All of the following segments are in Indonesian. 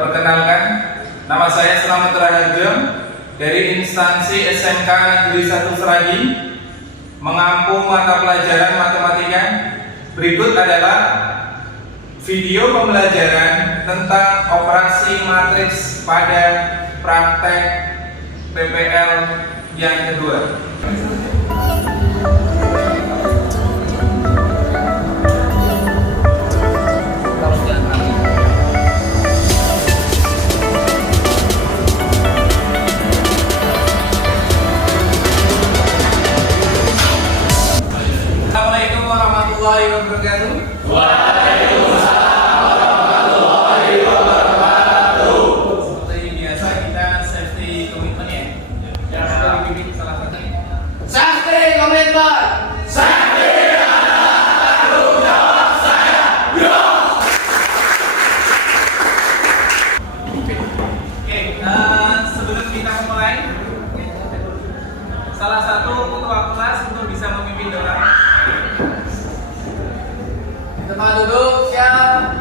Perkenalkan, nama saya Slamet Raharjo dari instansi SMK Negeri 1 Seragi, mengampu mata pelajaran matematika. Berikut adalah video pembelajaran tentang operasi matriks pada praktek PPL yang kedua. Assalamualaikum warahmatullahi wabarakatuh. Waalaikumsalam warahmatullahi wabarakatuh. Seperti biasa kita safety commitment ya. Yang sudah dibimbing salah satu. Safety komitmen. Safety adalah tanggung jawab saya. Yo. Oke, sebelum kita memulai, salah satu ketua kelas untuk bisa memimpin doa. Tempat duduk siap.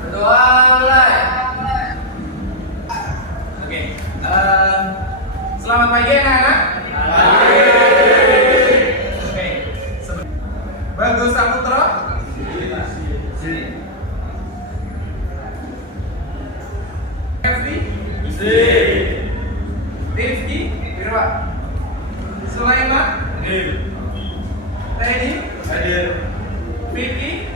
Berdoa mulai. Oke, selamat pagi anak-anak. Oke, Bagus Saputra. Rifki. Rifki. Irwa. Sulaiman. Teddy. Vicky.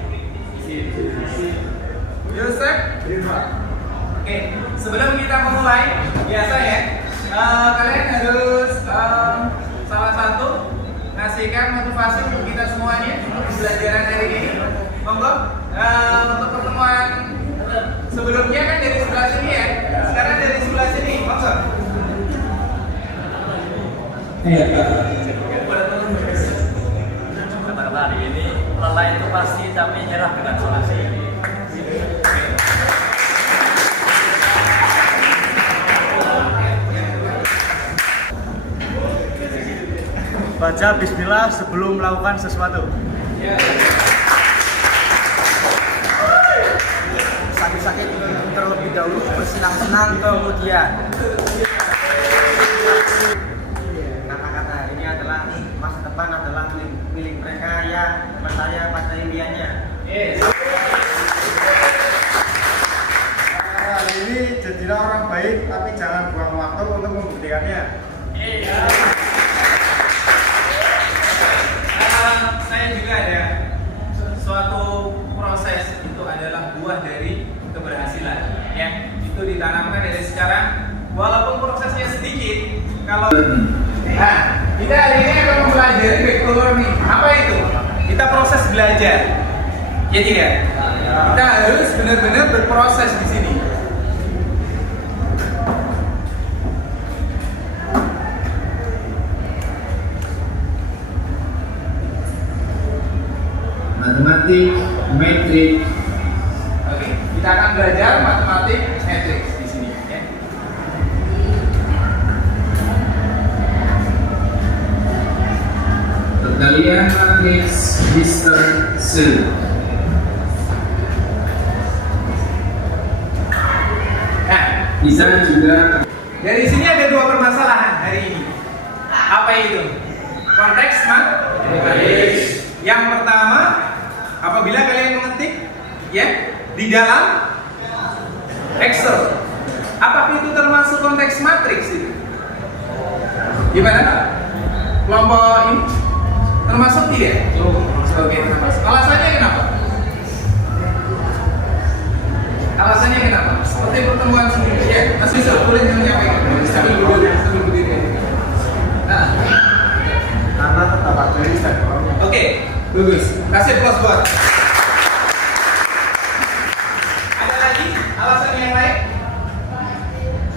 Yosef. Oke, sebelum kita memulai, biasa ya, kalian harus salah satu ngasihkan motivasi untuk kita semuanya untuk pembelajaran hari ini. Monggo, untuk pertemuan sebelumnya kan dari sebelah sini ya, sekarang dari sebelah sini, monggo. Kata-kata hari ini, lelah itu pasti tapi nyerah dengan solusi. Baca bismillah sebelum melakukan sesuatu. Sakit-sakit terlebih dahulu, bersenang-senang kemudian. Kata-kata hari ini adalah masa depan adalah milik mereka yang percaya pada impiannya. Hari ini jadilah orang baik, tapi jangan buang waktu untuk membuktikannya. Saya juga ada suatu proses, itu adalah buah dari keberhasilan ya, itu ditanamkan dari sekarang walaupun prosesnya sedikit. Kalau kita hari ini akan mempelajari vektor nih, apa itu? Kita proses belajar ya tidak? Kita harus benar-benar berproses di sini. Matematik, metrik. Oke, kita akan belajar matematik matriks di sini ya. Perkalian matriks Mr. Su. Nah, Bisa juga dari sini ada dua permasalahan hari ini. Apa itu? Konteks matriks. Yang pertama, apabila kalian mengetik ya di dalam Excel, apakah itu termasuk konteks matriks itu? Gimana? Kelompok ini termasuk tidak? Oke, termasuk. Alasannya kenapa? Alasannya kenapa? Seperti pertemuan sebelumnya, ya, masih bisa boleh menyampaikan sambil berdiri. Nah, Karena terdapat dari sektor. oke, bagus. Kasih plus buat. Ada lagi alasan yang lain?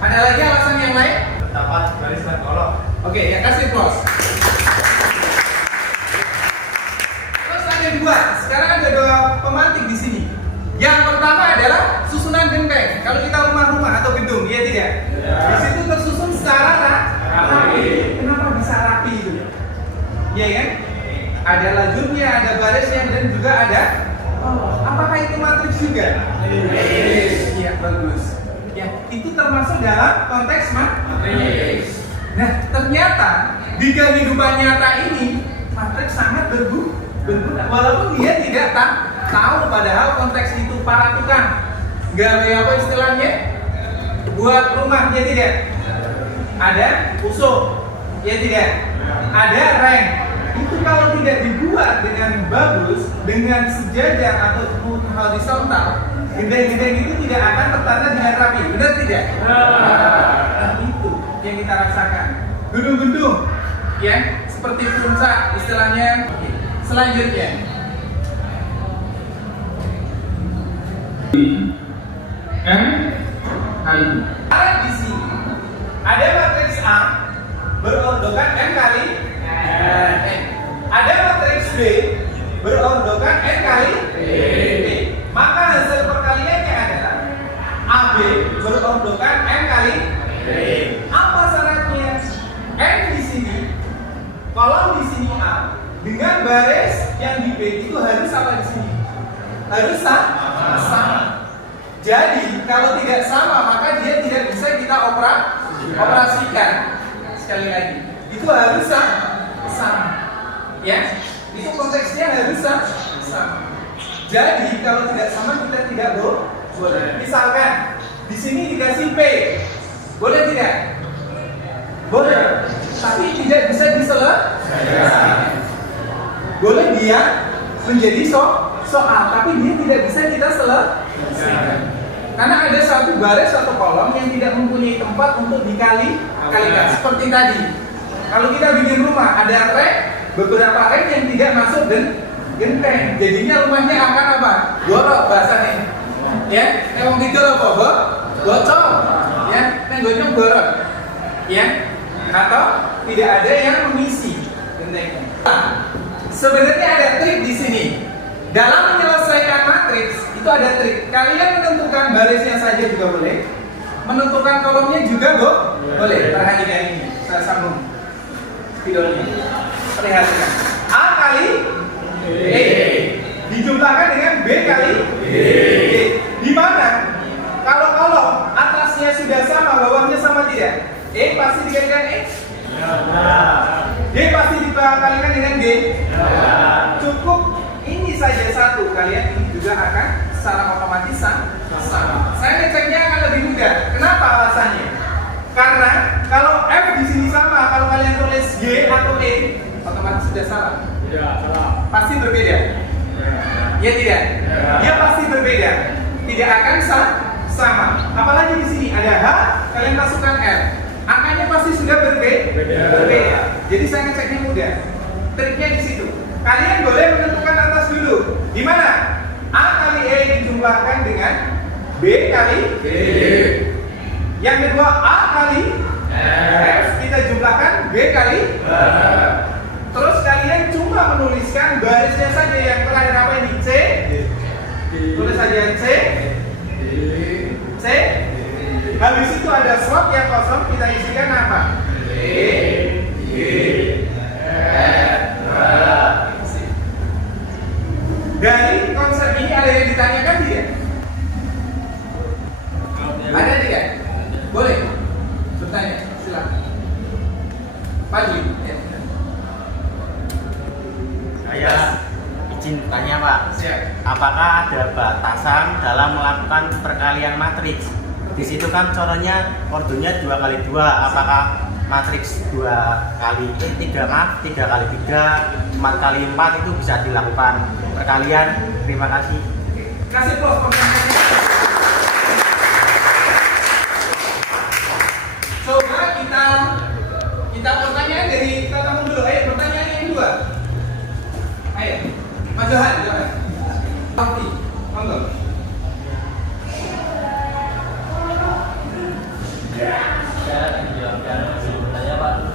Ada lagi alasan yang lain? Terdapat barisan kolom. Oke, ya kasih plus. Terus ada dua. Sekarang ada dua pemantik di sini. Yang pertama adalah susunan genteng. Kalau kita rumah-rumah atau gedung, ya tidak? Di situ tersusun secara rapi. Kenapa bisa rapi itu? Iya kan? Ada lajurnya, ada barisnya, dan juga ada apa Apakah itu matriks juga? Iya, bagus. Ya, itu termasuk dalam konteks matriks. Nah, ternyata di kehidupan nyata ini matriks sangat berguna. Walaupun dia tidak tahu, padahal konteks itu para tukang gawe apa istilahnya? Buat rumah, ya tidak? Ada usuk, ya tidak? Ada reng. Itu kalau tidak dibuat dengan bagus, dengan sejajar atau horizontal, gendeng-gendeng itu tidak akan tertata dengan rapi, benar tidak? Nah, itu yang kita rasakan. Gedung-gedung, ya, seperti puncak istilahnya. Selanjutnya, M I. di sini ada matriks A berondokan M kali N. Ada matriks B berondokan N kali B. Maka hasil perkaliannya adalah AB berondokan M kali B. Apa syaratnya? M di sini, kolom di sini A, dengan baris yang di B itu harus sama di sini. Harus sama. Jadi kalau tidak sama maka dia tidak bisa kita operasikan. Sekali lagi, itu harus sama. Ya, itu konteksnya harus sama. Jadi kalau tidak sama kita tidak boleh. Misalkan di sini dikasih P, boleh tidak? Boleh. Tapi tidak bisa diselesaikan. Boleh dia menjadi soal, tapi dia tidak bisa kita selesaikan. Karena ada satu baris atau kolom yang tidak mempunyai tempat untuk dikalikan. Seperti tadi, kalau kita bikin rumah ada rek, beberapa rek yang tidak masuk genteng, jadinya rumahnya akan apa? Gorok bahasanya. Ya, emang gitu loh, bocor. Ya, gocong gorok. Ya, atau tidak ada yang mengisi gentengnya. Sebenarnya ada trik di sini. Dalam menyelesaikan matriks itu ada trik. Kalian menentukan barisnya saja juga boleh, menentukan kolomnya juga boleh. Perhatikan ini, saya sambung videonya. Perhatikan. A kali B dijumlahkan dengan B kali B. Di mana? Kalau kolom atasnya sudah sama, bawahnya sama tidak? E pasti dikalikan E. D pasti dikalikan dengan G. Cukup ini saja satu, kalian ini juga akan secara otomatis sama. Saya ngeceknya akan lebih mudah. Kenapa alasannya? Karena kalau F di sini sama, kalau kalian tulis Y atau E, otomatis sudah salah. Pasti berbeda. Ya tidak? Dia pasti berbeda. Tidak akan sama. Apalagi di sini ada H, kalian masukkan F. Angkanya pasti sudah berbeda. Jadi saya ngeceknya mudah. Triknya di situ. Kalian boleh menentukan atas dulu. Di mana? A kali E dijumlahkan dengan B kali B. Yang kedua A kali F kita jumlahkan B kali B. Terus kalian cuma menuliskan barisnya saja yang terakhir apa ini? C. Tulis saja C. C. Habis itu ada slot yang kosong, kita isikan apa? B. Dari konsep ini ada yang ditanyakan tidak? Ada tidak? Boleh bertanya, silakan. Maju. Ya. Saya izin tanya Pak. Siap. Apakah ada batasan dalam melakukan perkalian matriks? Di situ kan contohnya ordonya 2x2. Apakah matriks 3x3, 4x4 itu bisa dilakukan perkalian? Terima kasih. Kasih plus pertanyaannya. Coba kita pertanyaan dari kita tamu dulu. Ayo pertanyaan yang kedua. Ayo, Mas Johan. Pasti, monggo.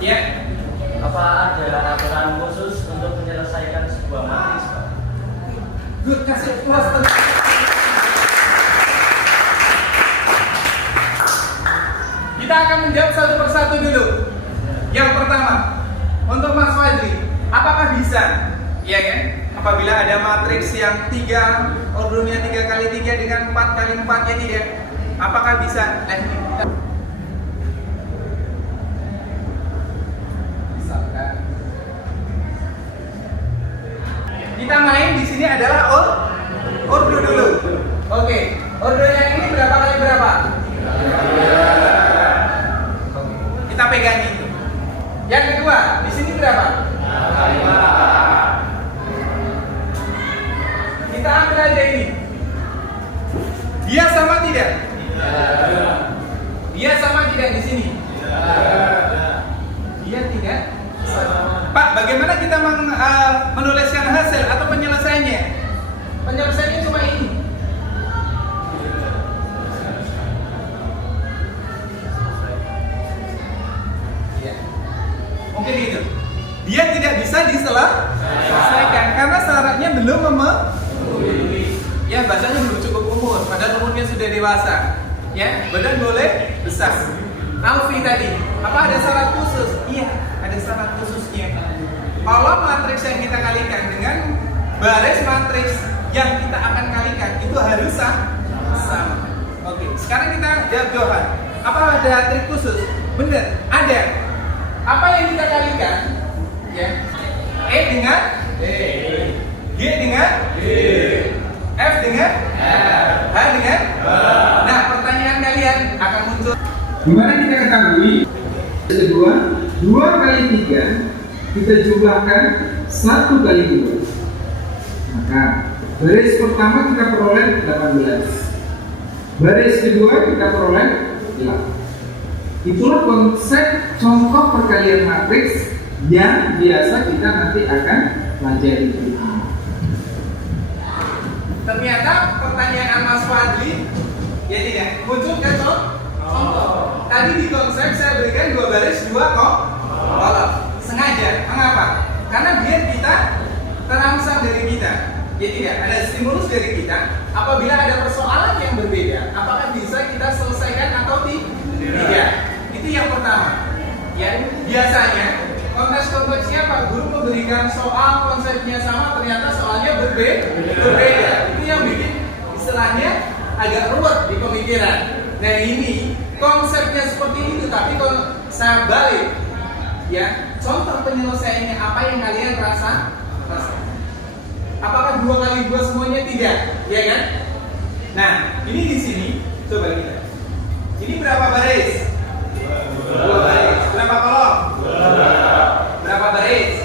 Ya. Apa ada aturan khusus untuk menyelesaikan sebuah matriks, Pak? Good, kasih plus. Kita akan menjawab satu persatu dulu. Yang pertama, untuk Mas Fadli, apakah bisa? Iya kan? Apabila ada matriks yang 3 ordernya 3x3 dengan 4x4 ya tidak? Apakah bisa? Misalkan kita main di sini adalah order dulu. Oke, order yang ini berapa kali berapa? Oke, kita pegang itu. Yang kedua, di sini berapa? Kita ambil aja ini. Dia sama tidak? Dia sama tidak di sini? Dia tidak. Pak, bagaimana kita menuliskan hasil atau penyelesaiannya? Penyelesaiannya cuma ini. Ya. Mungkin itu. Dia tidak bisa diselesaikan karena syaratnya belum memenuhi. Ya, bahasanya belum cukup umur, padahal umurnya sudah dewasa. Ya, badan boleh besar. Alfi tadi, apa ada syarat khusus? Iya, ada syarat khususnya. Kalau matriks yang kita kalikan dengan baris matriks yang kita akan kalikan itu harus sama. Oke, sekarang kita jawab Johan. Apa ada trik khusus? Benar, ada. Apa yang kita kalikan? Ya, E dengan D, G dengan D, F dengan F, H dengan H. Nah, pertanyaan kalian akan muncul. Dimana kita ketahui kedua 2 kali 3 kita jumlahkan 1 kali 2, maka baris pertama kita peroleh 18, baris kedua kita peroleh 8. Itulah konsep contoh perkalian matriks yang biasa kita nanti akan pelajari. Ternyata pertanyaan Mas Fadli ya tidak muncul kan contoh. Tadi di konsep saya berikan 2 baris 2 kolom. Sengaja. Mengapa? Karena biar kita terangsang dari kita. Ya tidak, ada stimulus dari kita. Apabila ada persoalan yang berbeda, apakah bisa kita selesaikan atau tidak? Itu yang pertama. Ya, biasanya konteks-konteksnya Pak Guru memberikan soal konsepnya sama, ternyata soalnya berbeda. Itu yang bikin istilahnya agak ruwet di pemikiran. Nah ini konsepnya seperti itu, tapi kalau saya balik, ya contoh penyelesaiannya apa yang kalian rasa? Apakah 2 kali 2 semuanya? Tidak, ya kan? Nah ini di sini coba kita. Ini berapa baris? 2 baris. Berapa kolom? Berapa baris?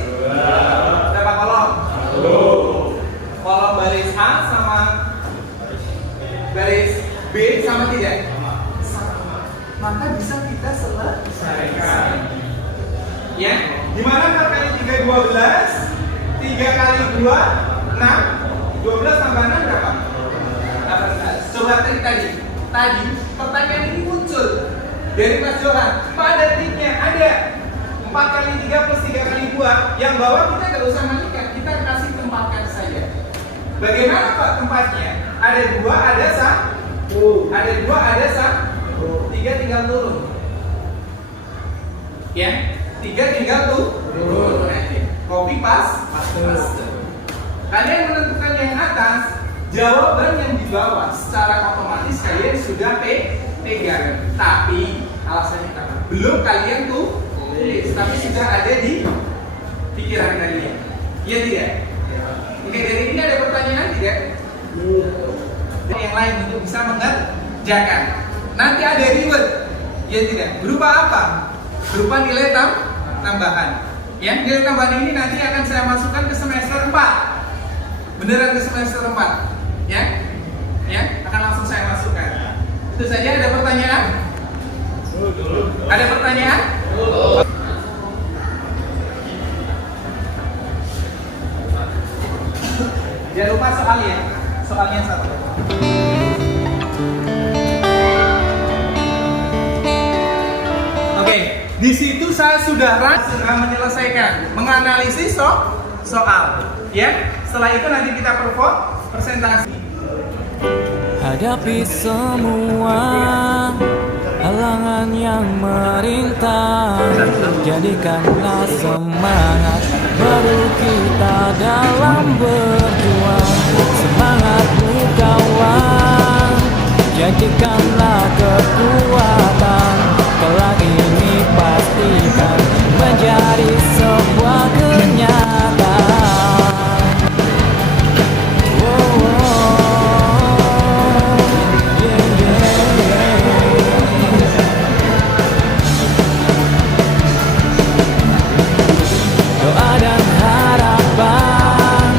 Berapa kolom? Kolom baris A sama baris B sama tidak? Maka bisa kita selesaikan. Ya, dimana 4 kali 3 12, 3 kali 2 6, 12 tambah 6 berapa? 18. Coba trik tadi pertanyaan ini muncul dari Mas Johan. Pak ada triknya? Ada. 4 kali 3 plus 3 kali 2. Yang bawah kita nggak usah manikan, kita kasih tempatkan saja. Bagaimana Pak tempatnya? Ada 2, ada 1. Ada 2, ada 1. 3 tinggal turun. Ya, 3 tinggal turun. Copy paste. Kalian menentukan yang atas, jawaban yang di bawah secara otomatis kalian sudah pegang. Tapi alasannya apa? Belum kalian tulis, tapi sudah ada di pikiran kalian. Iya tidak? Oke, dari ini ada pertanyaan tidak? Yang lain untuk bisa mengerjakan. Nanti ada reward. Ya tidak? Berupa apa? Berupa nilai tambahan. Ya, nilai tambahan ini nanti akan saya masukkan ke semester 4. Beneran ke semester 4. Ya? Ya, akan langsung saya masukkan. Itu saja. Ada pertanyaan? Ada pertanyaan? Jangan lupa soalnya. Soalnya 1. Oke, di situ saya sudah menyelesaikan menganalisis soal. Ya, setelah itu nanti kita perform presentasi. Hadapi semua halangan yang merintang, jadikanlah semangat baru kita dalam berjuang. Semangat kawan, jadikanlah kekuatan. Kelak ini pastikan menjadi sebuah kenyataan. Oh, yeah, yeah. Doa dan harapan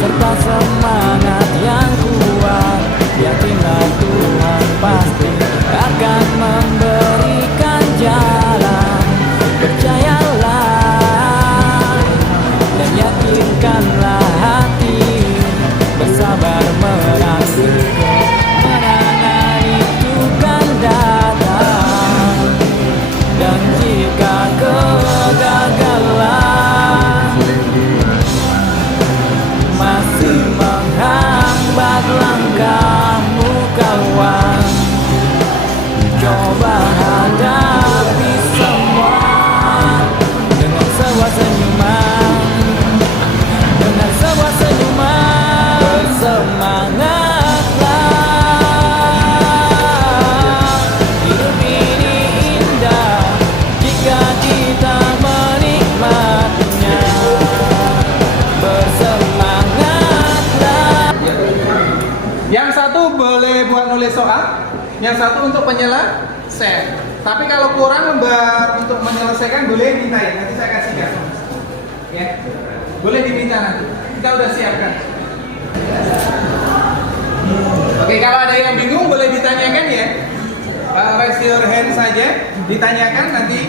serta semangat yang kuat, yakinlah Tuhan pasti akan memberikan jalan. Percayalah dan yakinkanlah hati, bersabar menanti kemenangan itu kan datang. Dan jika kegagalan masih menghambat langkahmu kawan, coba hadapi semua dengan sebuah senyuman, dengan sebuah senyuman. Bersemangatlah, hidup ini indah jika kita menikmatinya. Bersemangatlah. Yang satu boleh buat nulis soal, yang satu untuk penyelesaian. Tapi kalau kurang lembar untuk menyelesaikan boleh mintain, nanti saya kasihkan. Ya, boleh diminta nanti. Kita udah siapkan. Oke, kalau ada yang bingung boleh ditanyakan ya. Raise your hand saja, ditanyakan nanti.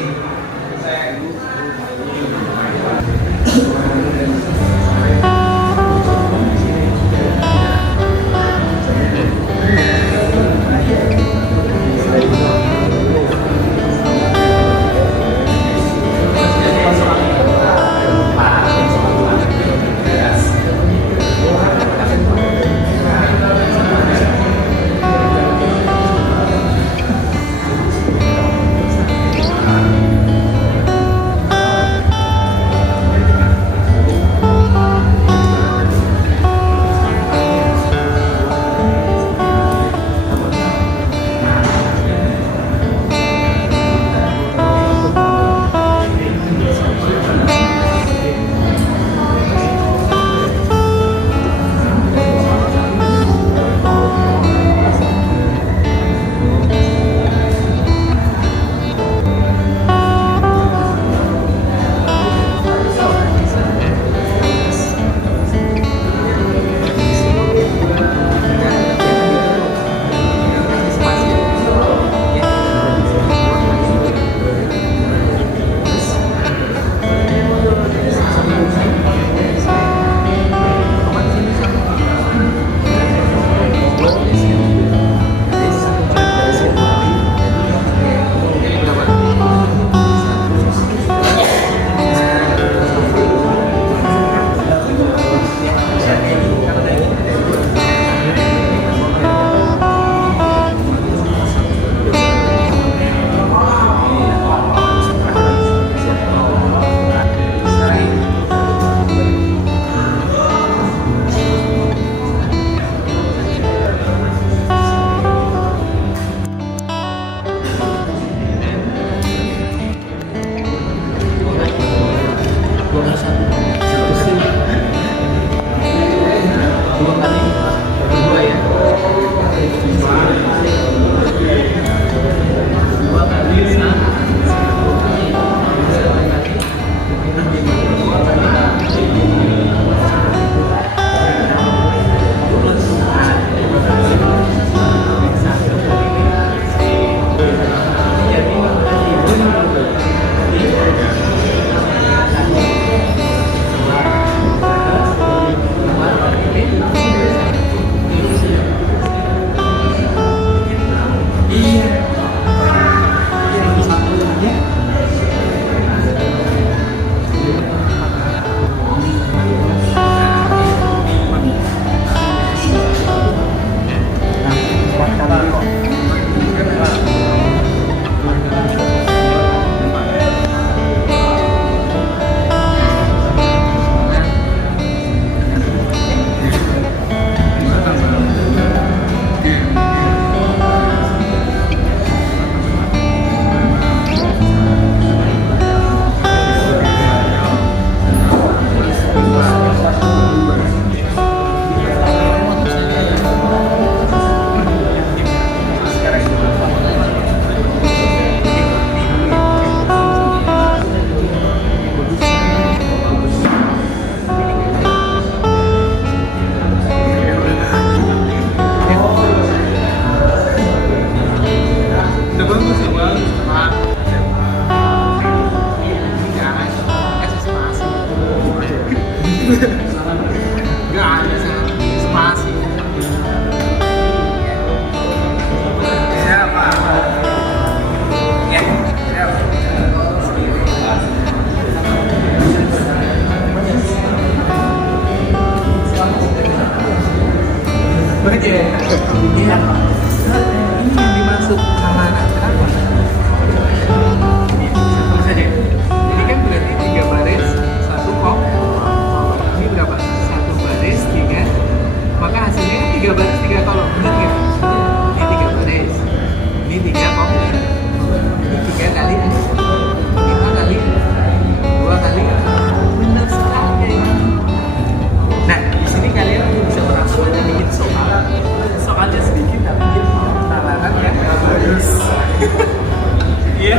Iya,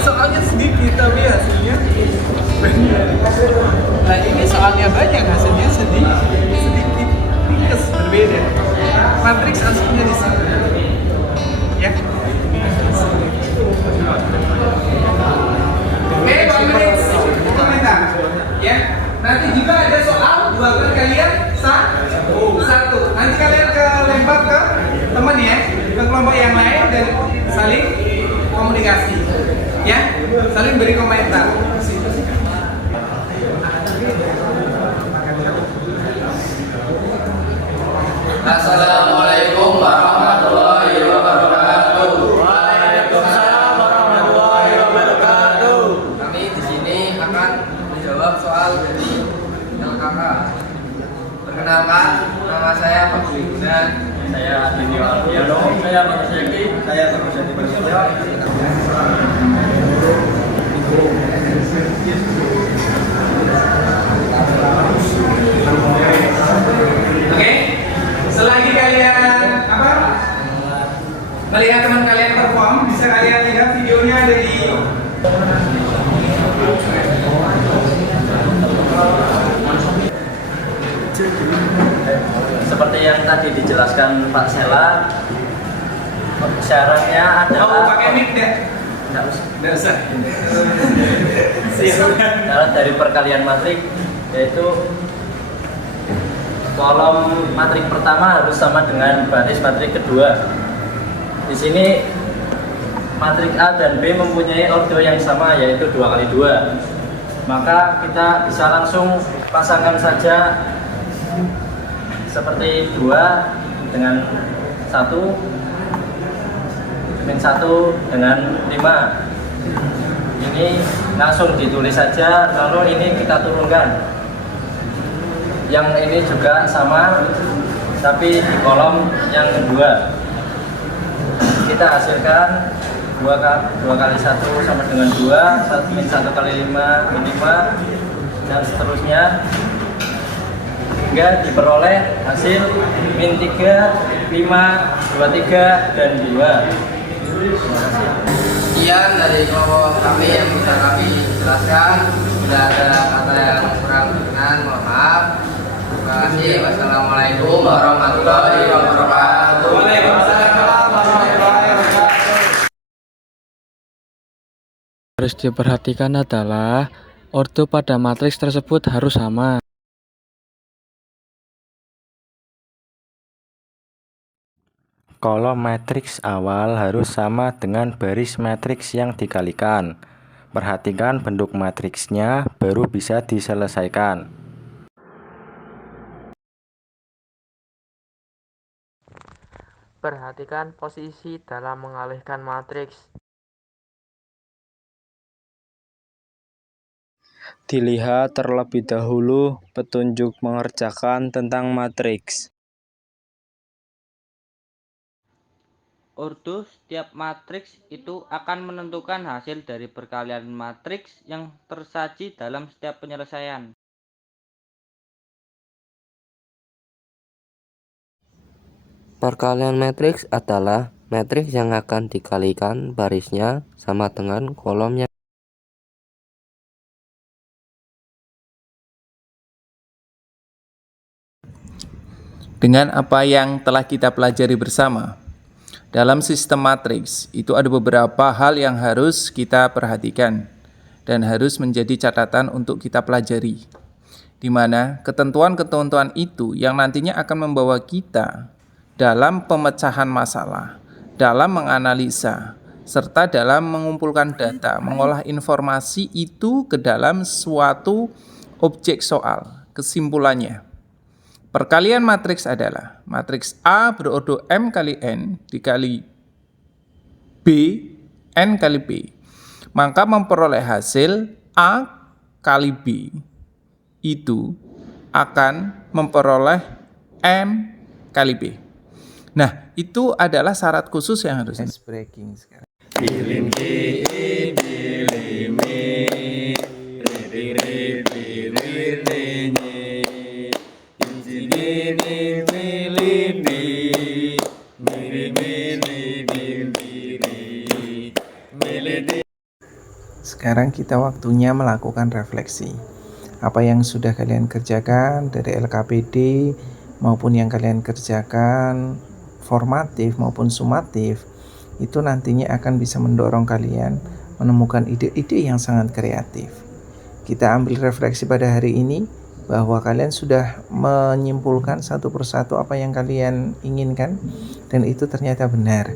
soalnya sedikit tapi hasilnya banyak. Nah ini soalnya banyak hasilnya sedikit, ringkas berbeda. Matriks aslinya di sini. Ya. Oke, Pak Menit, komentar. Ya. Nanti juga ada soal buatkan kalian satu. Nanti kalian lempar ke teman ya, ke kelompok yang lain dan saling komunikasi. Ya, saling beri komentar. Assalamualaikum warahmatullahi wabarakatuh. Waalaikumsalam warahmatullahi wabarakatuh. Kami di sini akan menjawab soal dari LKK. Perkenalkan, nama saya Pak Guna. Saya Adinio Alfiano. Saya Pak Syekhi. Saya Pak Syekhi Prasetyo. Oke, selagi kalian melihat teman kalian perform, bisa kalian lihat videonya ada di Seperti yang tadi dijelaskan Pak Sela, syaratnya adalah pakai mic deh. Nggak usah. Syarat dari perkalian matrik yaitu kolom matrik pertama harus sama dengan baris matrik kedua. Di sini matrik A dan B mempunyai ordo yang sama yaitu 2 kali 2. Maka kita bisa langsung pasangkan saja seperti 2 dengan 1 dengan 5. Ini langsung ditulis saja, lalu ini kita turunkan. Yang ini juga sama, tapi di kolom yang kedua. Kita hasilkan 2 kali 1 sama dengan 2, min 1 kali 5 min 5, dan seterusnya hingga diperoleh hasil min 3, 5, 23, dan 2. Sekian dari kelompok kami yang bisa kami jelaskan. Bila ada kata yang kurang berkenan, mohon maaf. Terima kasih. Wassalamualaikum warahmatullahi wabarakatuh. Waalaikumsalam warahmatullahi wabarakatuh. Harus diperhatikan adalah ordo pada matriks tersebut harus sama. Kolom matriks awal harus sama dengan baris matriks yang dikalikan. Perhatikan bentuk matriksnya baru bisa diselesaikan. Perhatikan posisi dalam mengalihkan matriks. Dilihat terlebih dahulu petunjuk mengerjakan tentang matriks. Ordo setiap matriks itu akan menentukan hasil dari perkalian matriks yang tersaji dalam setiap penyelesaian. Perkalian matriks adalah matriks yang akan dikalikan barisnya sama dengan kolomnya. Dengan apa yang telah kita pelajari bersama, dalam sistem matriks itu ada beberapa hal yang harus kita perhatikan dan harus menjadi catatan untuk kita pelajari, di mana ketentuan-ketentuan itu yang nantinya akan membawa kita dalam pemecahan masalah, dalam menganalisa, serta dalam mengumpulkan data, mengolah informasi itu ke dalam suatu objek soal. Kesimpulannya, perkalian matriks adalah matriks A berordo M kali N dikali B, N kali B. Maka memperoleh hasil A kali B itu akan memperoleh M kali B. Nah, itu adalah syarat khusus yang harus breaking sekarang. Sekarang kita waktunya melakukan refleksi. Apa yang sudah kalian kerjakan dari LKPD maupun yang kalian kerjakan formatif maupun sumatif, itu nantinya akan bisa mendorong kalian menemukan ide-ide yang sangat kreatif. Kita ambil refleksi pada hari ini bahwa kalian sudah menyimpulkan satu persatu apa yang kalian inginkan, dan itu ternyata benar,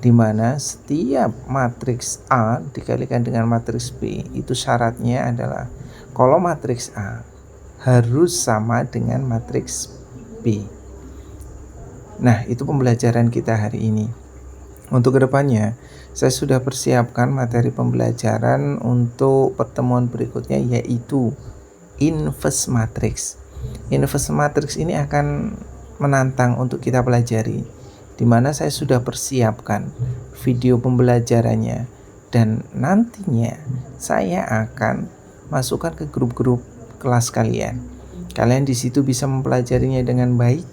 di mana setiap matriks A dikalikan dengan matriks B itu syaratnya adalah kalau matriks A harus sama dengan matriks B. Nah, itu pembelajaran kita hari ini. Untuk kedepannya, saya sudah persiapkan materi pembelajaran untuk pertemuan berikutnya, yaitu inverse matrix. Inverse matrix ini akan menantang untuk kita pelajari, di mana saya sudah persiapkan video pembelajarannya, dan nantinya saya akan masukkan ke grup-grup kelas kalian. Kalian di situ bisa mempelajarinya dengan baik.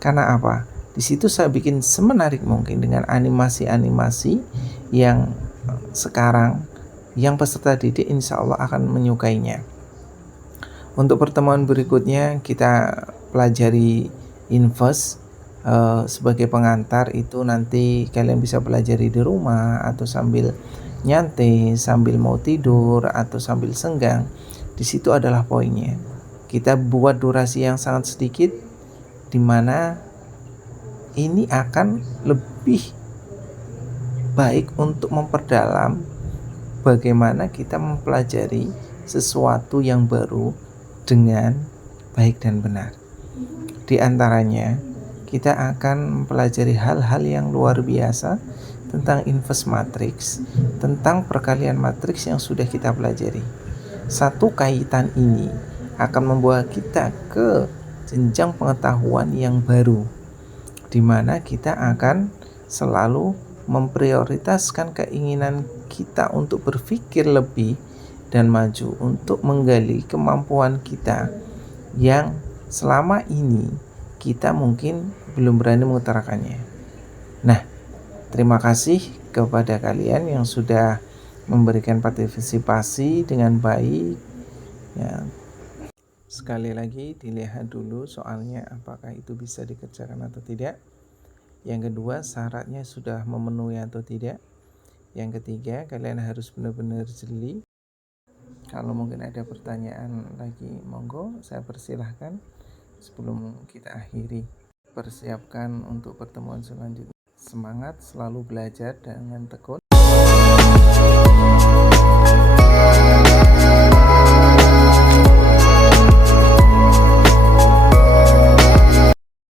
Karena apa? Di situ saya bikin semenarik mungkin dengan animasi-animasi yang sekarang yang peserta didik insya Allah akan menyukainya. Untuk pertemuan berikutnya kita pelajari inverse sebagai pengantar. Itu nanti kalian bisa pelajari di rumah atau sambil nyantai, sambil mau tidur atau sambil senggang. Di situ adalah poinnya. Kita buat durasi yang sangat sedikit, di mana ini akan lebih baik untuk memperdalam bagaimana kita mempelajari sesuatu yang baru dengan baik dan benar. Di antaranya, kita akan mempelajari hal-hal yang luar biasa tentang inverse matrix, tentang perkalian matriks yang sudah kita pelajari. Satu kaitan ini akan membawa kita ke jenjang pengetahuan yang baru, di mana kita akan selalu memprioritaskan keinginan kita untuk berpikir lebih dan maju, untuk menggali kemampuan kita yang selama ini kita mungkin belum berani mengutarakannya. Nah, terima kasih kepada kalian yang sudah memberikan partisipasi dengan baik ya. Sekali lagi dilihat dulu soalnya apakah itu bisa dikerjakan atau tidak. Yang kedua, syaratnya sudah memenuhi atau tidak. Yang ketiga, kalian harus benar-benar jeli. Kalau mungkin ada pertanyaan lagi, monggo saya persilahkan sebelum kita akhiri. Persiapkan untuk pertemuan selanjutnya. Semangat, selalu belajar dengan tekun.